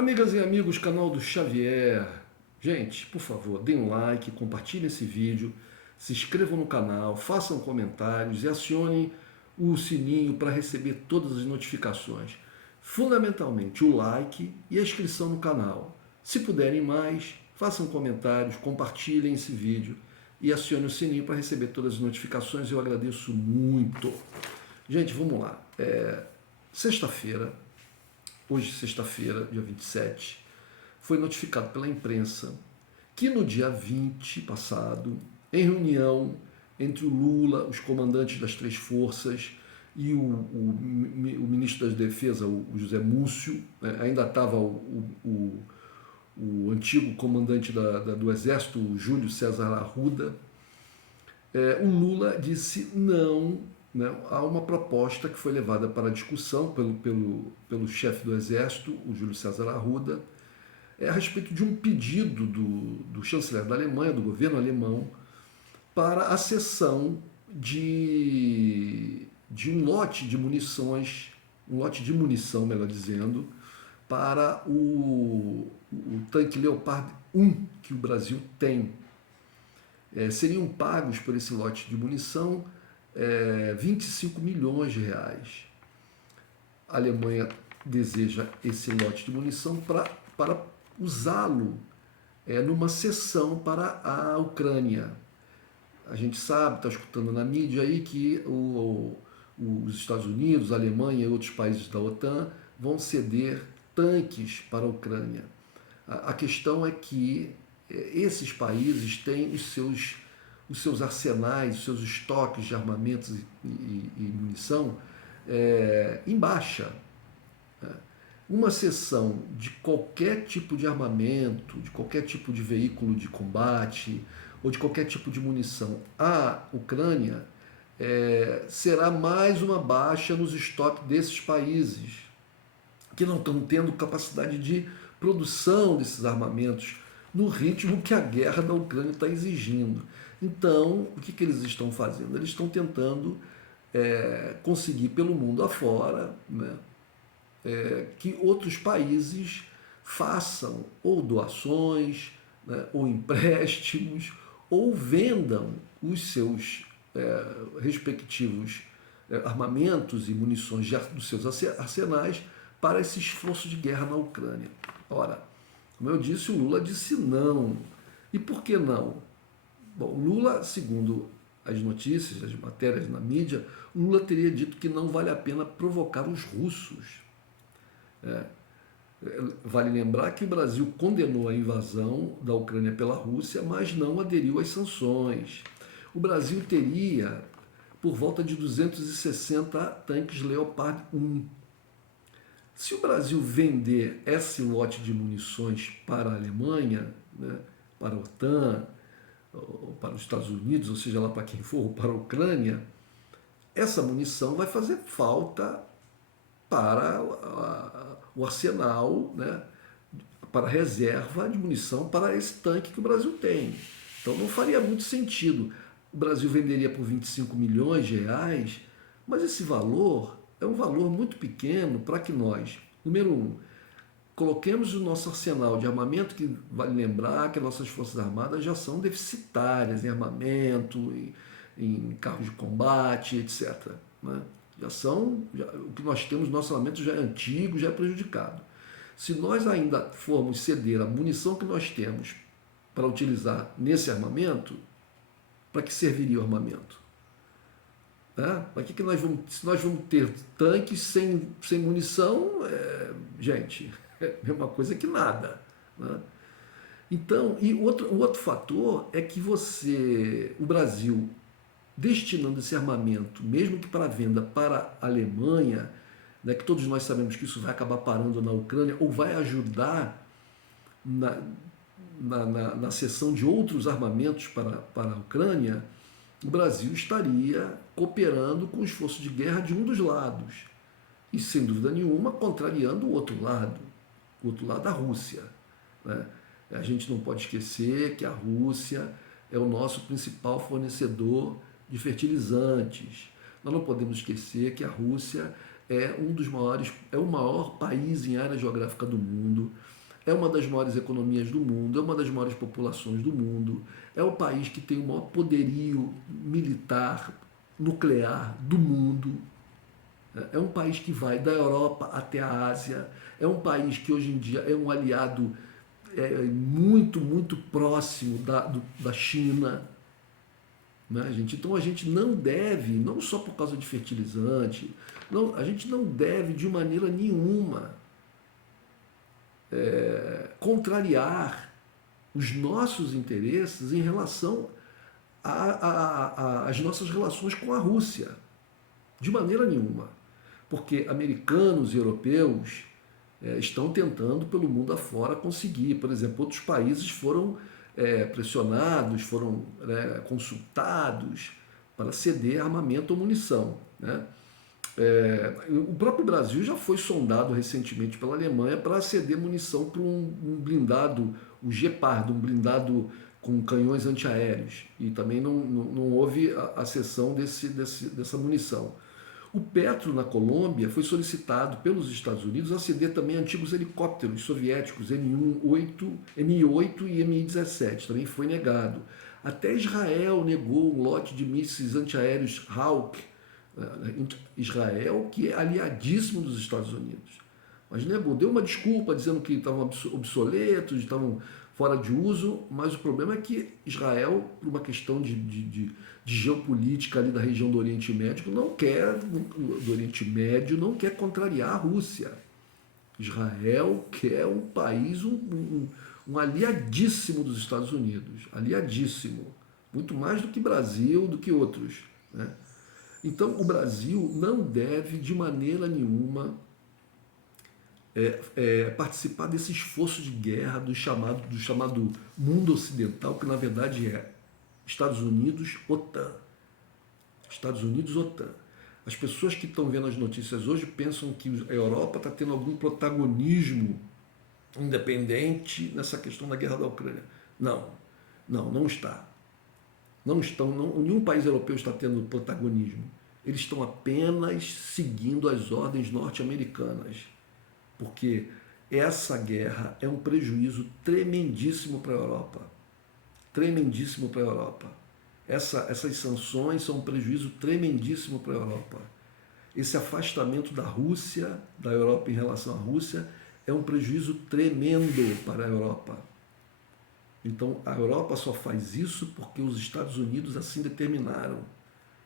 Amigas e amigos, canal do Xavier. Gente, por favor, deem um like, compartilhem esse vídeo, se inscrevam no canal, façam comentários e acionem o sininho para receber todas as notificações. Fundamentalmente, o like e a inscrição no canal. Se puderem mais, façam comentários, compartilhem esse vídeo e acionem o sininho para receber todas as notificações. Eu agradeço muito. Gente, vamos lá. Sexta-feira, hoje, sexta-feira, dia 27, foi notificado pela imprensa que no dia 20 passado, em reunião entre o Lula, os comandantes das três forças e o ministro da Defesa, o José Múcio, ainda estava o antigo comandante do Exército, o Júlio César Arruda, o Lula disse não, né, há uma proposta que foi levada para a discussão pelo chefe do Exército, o Júlio César Arruda, a respeito de um pedido do chanceler da Alemanha, do governo alemão, para a cessão de um lote de munições, um lote de munição, melhor dizendo, para o tanque Leopard 1 que o Brasil tem. Seriam pagos por esse lote de munição 25 milhões de reais. A Alemanha deseja esse lote de munição para usá-lo numa cessão para a Ucrânia. A gente sabe, está escutando na mídia aí que os Estados Unidos, a Alemanha e outros países da OTAN vão ceder tanques para a Ucrânia. A questão é que esses países têm os seus arsenais, os seus estoques de armamentos e munição em baixa. Uma cessão de qualquer tipo de armamento, de qualquer tipo de veículo de combate ou de qualquer tipo de munição à Ucrânia será mais uma baixa nos estoques desses países que não estão tendo capacidade de produção desses armamentos no ritmo que a guerra da Ucrânia está exigindo. Então, o que eles estão fazendo? Eles estão tentando conseguir pelo mundo afora, né, que outros países façam ou doações, né, ou empréstimos, ou vendam os seus respectivos armamentos e munições dos seus arsenais para esse esforço de guerra na Ucrânia. Ora, como eu disse, o Lula disse não. E por que não? Bom, Lula, segundo as notícias, as matérias na mídia, Lula teria dito que não vale a pena provocar os russos. Vale lembrar que o Brasil condenou a invasão da Ucrânia pela Rússia, mas não aderiu às sanções. O Brasil teria por volta de 260 tanques Leopard 1. Se o Brasil vender esse lote de munições para a Alemanha, né, para a OTAN, ou para os Estados Unidos, ou seja lá para quem for, ou para a Ucrânia, essa munição vai fazer falta para o arsenal, né, para a reserva de munição para esse tanque que o Brasil tem. Então não faria muito sentido. O Brasil venderia por 25 milhões de reais, mas esse valor é um valor muito pequeno para que nós, número um, coloquemos o nosso arsenal de armamento, que vale lembrar que as nossas Forças Armadas já são deficitárias em armamento, em carros de combate, etc., né? O que nós temos, nosso armamento já é antigo, já é prejudicado. Se nós ainda formos ceder a munição que nós temos para utilizar nesse armamento, para que serviria o armamento? Para que nós vamos, se nós vamos ter tanques sem munição, gente, é a mesma coisa que nada, né? Então, e o outro fator é que o Brasil, destinando esse armamento, mesmo que para venda para a Alemanha, né, que todos nós sabemos que isso vai acabar parando na Ucrânia, ou vai ajudar na cessão de outros armamentos para a Ucrânia, o Brasil estaria cooperando com o esforço de guerra de um dos lados. E, sem dúvida nenhuma, contrariando o outro lado da Rússia, né? A gente não pode esquecer que a Rússia é o nosso principal fornecedor de fertilizantes. Nós não podemos esquecer que a Rússia é um dos maiores, é o maior país em área geográfica do mundo, é uma das maiores economias do mundo, é uma das maiores populações do mundo, é o país que tem o maior poderio militar, nuclear do mundo. É um país que vai da Europa até a Ásia, é um país que hoje em dia é um aliado muito, muito próximo da China. Né, gente? Então a gente não deve, não só por causa de fertilizante, não, a gente não deve de maneira nenhuma contrariar os nossos interesses em relação às nossas relações com a Rússia. De maneira nenhuma. Porque americanos e europeus estão tentando pelo mundo afora conseguir. Por exemplo, outros países foram pressionados, foram consultados para ceder armamento ou munição. Né? O próprio Brasil já foi sondado recentemente pela Alemanha para ceder munição para um blindado, o Gepard, um blindado com canhões antiaéreos. E também não houve a cessão dessa munição. O Petro, na Colômbia, foi solicitado pelos Estados Unidos a ceder também antigos helicópteros soviéticos Mi-8 e Mi-17. Também foi negado. Até Israel negou um lote de mísseis antiaéreos Hawk. Israel, que é aliadíssimo dos Estados Unidos. Mas negou, deu uma desculpa dizendo que estavam obsoletos, estavam fora de uso, mas o problema é que Israel, por uma questão de geopolítica ali da região do Oriente Médio, não quer contrariar a Rússia. Israel quer um país, um aliadíssimo dos Estados Unidos, aliadíssimo, muito mais do que Brasil, do que outros. Né? Então o Brasil não deve de maneira nenhuma participar desse esforço de guerra do chamado mundo ocidental, que na verdade é Estados Unidos, OTAN. Estados Unidos, OTAN. As pessoas que estão vendo as notícias hoje pensam que a Europa está tendo algum protagonismo independente nessa questão da guerra da Ucrânia. Não está. Nenhum país europeu está tendo protagonismo. Eles estão apenas seguindo as ordens norte-americanas. Porque essa guerra é um prejuízo tremendíssimo para a Europa. Tremendíssimo para a Europa. Essas sanções são um prejuízo tremendíssimo para a Europa. Esse afastamento da Rússia, da Europa em relação à Rússia, é um prejuízo tremendo para a Europa. Então, a Europa só faz isso porque os Estados Unidos assim determinaram.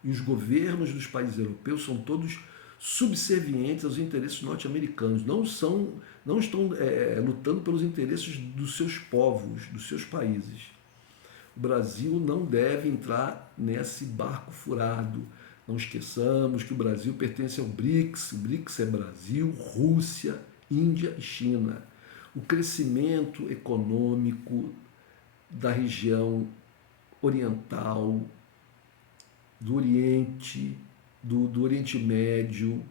E os governos dos países europeus são todos subservientes aos interesses norte-americanos. Não estão lutando pelos interesses dos seus povos, dos seus países. O Brasil não deve entrar nesse barco furado. Não esqueçamos que o Brasil pertence ao BRICS. O BRICS é Brasil, Rússia, Índia e China. O crescimento econômico da região oriental, do Oriente, do Oriente Médio,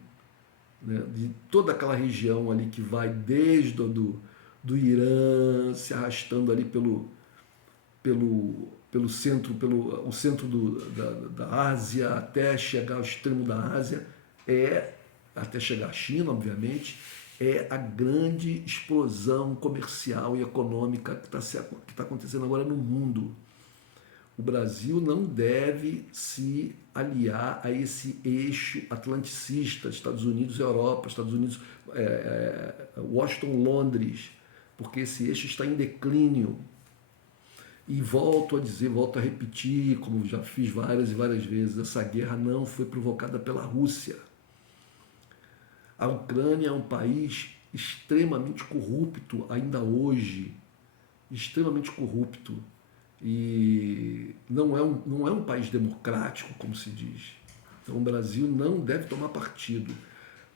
né, de toda aquela região ali que vai desde do Irã, se arrastando ali pelo centro, o centro da Ásia, até chegar ao extremo da Ásia, até chegar à China, obviamente, é a grande explosão comercial e econômica que está acontecendo agora no mundo. O Brasil não deve se aliar a esse eixo atlanticista, Estados Unidos, Europa, Estados Unidos, Washington, Londres, porque esse eixo está em declínio. E volto a repetir, como já fiz várias e várias vezes, essa guerra não foi provocada pela Rússia. A Ucrânia é um país extremamente corrupto ainda hoje, extremamente corrupto. E não é um país democrático, como se diz. Então o Brasil não deve tomar partido.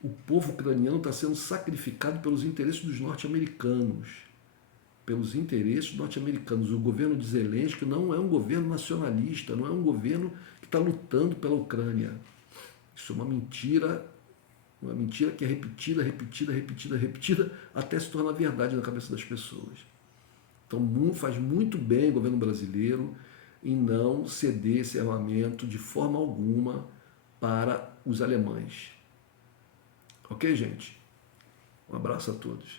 O povo ucraniano está sendo sacrificado pelos interesses dos norte-americanos. Pelos interesses norte-americanos. O governo de Zelensky não é um governo nacionalista, não é um governo que está lutando pela Ucrânia. Isso é uma mentira que é repetida, até se tornar verdade na cabeça das pessoas. Então faz muito bem o governo brasileiro em não ceder esse armamento de forma alguma para os alemães. Ok, gente? Um abraço a todos.